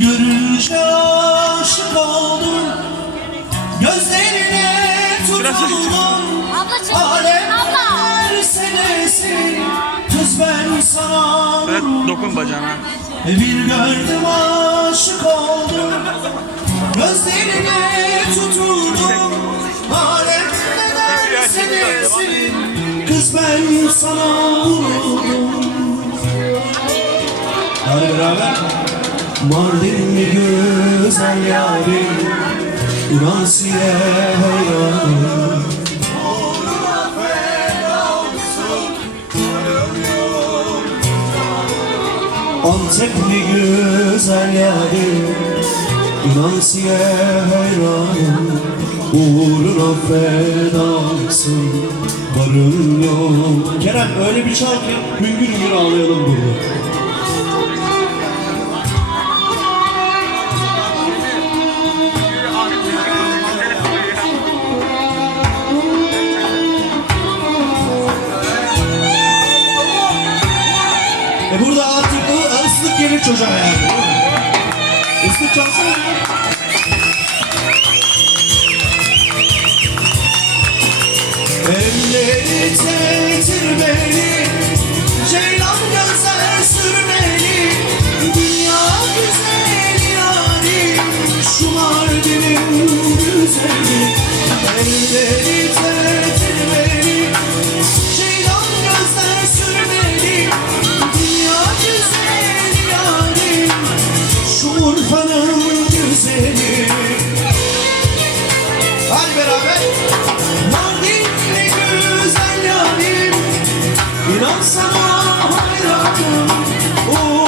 Görünce aşık oldum. Gözlerine tutuldum Alemler senesi. Kız ben sana vuruldum Dokun bacağına. Bir gördüm aşık oldum. Gözlerine tutuldum Alemler senesi. Kız ben sana vuruldum Hadi beraber. Mardinli güzel yarim Ünasiye hayranım Antepli güzel yarim Ünasiye hayranım Uğruna fedasın Varım yok. Kerem öyle bir çal ki Hüngür hüngür ağlayalım burada E burada artık ı- ıslık gelir çocuğa yani. Islık çalsana. Elleri tetir beni Ceylan gözler sürmeli Dünya güzeli yarim Şu Mardin'in güzeli Elleri Oh,